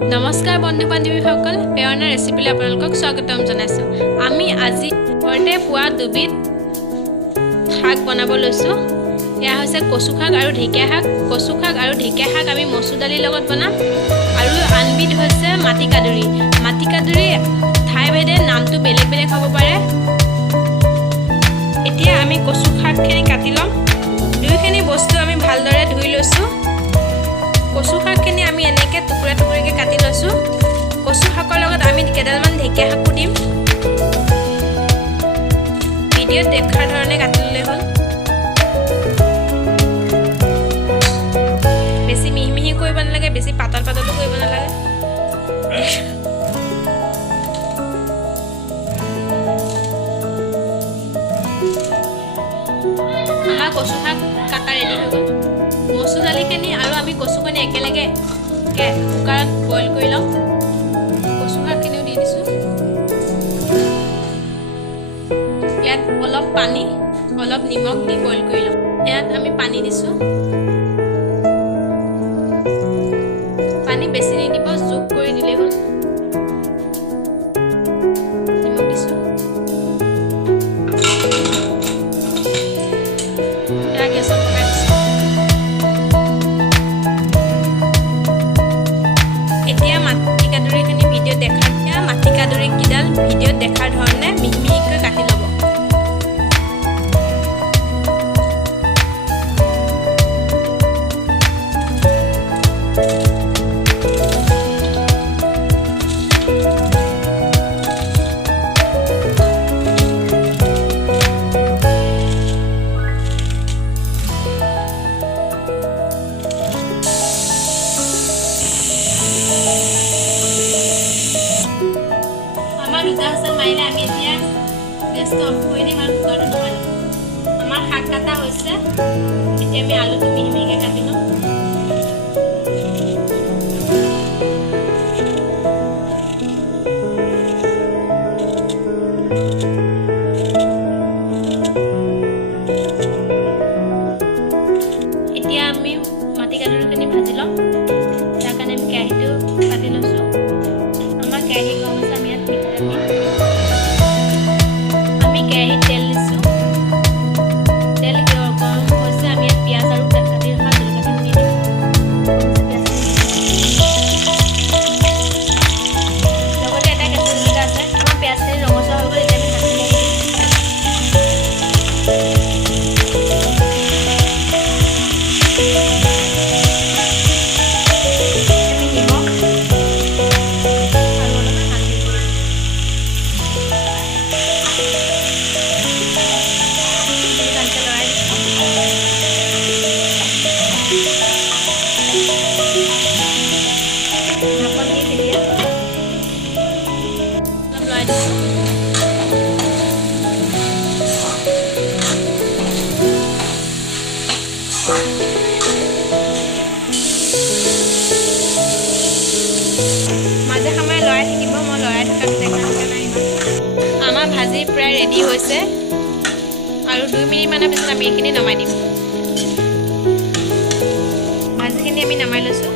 নমস্কাৰ বন্ধু বান্ধৱীসকল, প্ৰেৰণা ৰেচিপিলৈ আপোনালোকক স্বাগতম জনাইছোঁ। আমি আজি ঘৰতে পোৱা দুবিধ শাক বনাব লৈছোঁ। এয়া হৈছে কচু শাক আৰু ঢেকীয়া শাক। কচু শাক আৰু ঢেকীয়া শাক আমি মচুৰ দালিৰ লগত বনাম। আৰু আনবিধ হৈছে মাটিকাদুৰি। মাটিকাদুৰি ঠাইভেদে নামটো বেলেগ বেলেগ হ'ব পাৰে। এতিয়া আমি কচু শাকখিনি কাটি ল'ম। দুইখিনি বস্তু আমি ভালদৰে ধুই লৈছোঁ। কচু শাকখিনি আমি এনেকৈ টুকুৰা টুকুৰিকৈ কাটি লৈছোঁ। কচু শাকৰ লগত আমি কেইডালমান ঢেকীয়া শাকো দিম। ভিডিঅ'ত দেখাৰ ধৰণে কাটি ল'লে হ'ল। বেছি মিহি মিহি কৰিব নালাগে, বেছি পাতল পাতলো কৰিব নালাগে। আমাৰ কচু শাক কাটা ৰেডি হৈ গ'ল। মচুৰ দালিখিনি আৰু আমি কচুখিনি একেলগে কুকাৰত বইল কৰি লওঁ। কচু শাকখিনিও দি দিছোঁ। ইয়াত অলপ পানী, অলপ নিমখ দি বইল কৰি লওঁ। ইয়াত আমি পানী দিছোঁ। পানী বেছি নিদিব, জোখ কৰি দিলেই হ'ল। নিমখ দিছোঁ। এতিয়া গেছত পকাই দিছোঁ। এতিয়া মাটিকাদুৰিখিনি ভিডিঅ'ত মাটিকাদুৰিকেইডাল ভিডিঅ'ত দেখাৰ ধৰণে মিহি মিহিকৈ কাটি ল'ব। দুটা হুইচেল মাৰিলে আমি এতিয়া গেছটো অফ কৰি দিম আৰু কুকাৰটো নমাই ল'ম। আমাৰ শাক কাটা হৈছে। এতিয়া আমি আলুটো মিহি মিহিকৈ কাটি ল'ম। এতিয়া আমি মাটিকাদুৰিখিনি ভাজি ল'ম। তাৰ কাৰণে আমি কেৰাহীটো পাতি লৈছোঁ। আমাৰ কেৰাহী গৰম আছে। আমি কেৰাহীত তেল দিছোঁ। তেল গৰম হৈছে। আমি ইয়াত পিঁয়াজ আৰু কাটি ৰখা জলকীয়াখিনি দি দিম। লগতে এটা কেঁচা জলকীয়া আছে। আমাৰ পিঁয়াজখিনি ৰঙচুৱা হৈ গ'ল। এতিয়া আমি শাকখিনি দি দিম। মাজে সময়ে লৰাই থাকিব। মই লৰাই থকাটো দেখা নাই ইমান। আমাৰ ভাজি প্ৰায় ৰেডি হৈছে আৰু 2 মিনিটমানৰ পিছত আমি এইখিনি নমাই দিম। ভাজিখিনি আমি নমাই লৈছোঁ।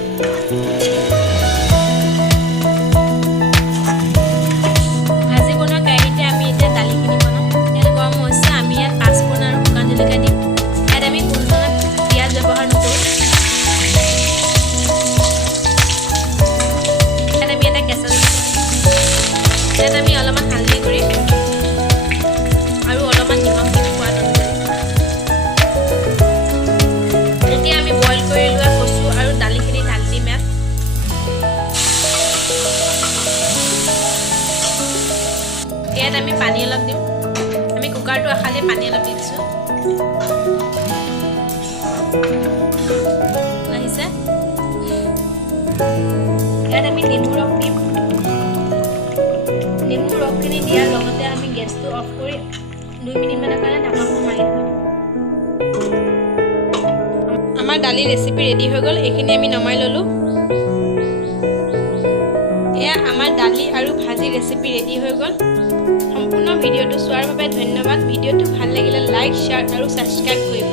ভাজি বনোৱা কেৰাহীতে আমি এতিয়া দালিখিনি বনাম। তেল গৰম হৈছে। আমি ইয়াত 5 ফুৰণ আৰু শুকান জলকীয়া দিম। ইয়াত আমি কোনো পিঁয়াজ ব্যৱহাৰ নকৰোঁ। ইয়াত আমি এটা কেঁচা জলকীয়া দিম। ইয়াত আমি অলপমান হালধি গুড়ি আৰু অলপমান নিমখ দিম সোৱাদ অনুযায়ী। এতিয়া আমি বইল কৰি লোৱা কচু আৰু দালিখিনি ঢালি দিম ইয়াত। ইয়াত আমি পানী অলপ দিম। আমি কুকাৰটো আখালি পানী অলপ দি দিছোঁ। আহিছে। ইয়াত আমি নেমু ৰস দিম। নেমু ৰসখিনি দিয়াৰ লগতে আমি গেছটো অফ কৰি 2 মিনিটমানৰ কাৰণে ঢাকনখন মাৰি থৈ দিম। আমাৰ দালি ৰেচিপি ৰেডি হৈ গ'ল। এইখিনি আমি নমাই ল'লোঁ। এয়া আমাৰ দালি আৰু ভাজি ৰেচিপি ৰেডি হৈ গ'ল। সম্পূৰ্ণ ভিডিঅ'টো চোৱাৰ বাবে ধন্যবাদ। ভিডিঅ'টো ভাল লাগিলে লাইক, শ্বেয়াৰ আৰু ছাবস্ক্ৰাইব কৰিব।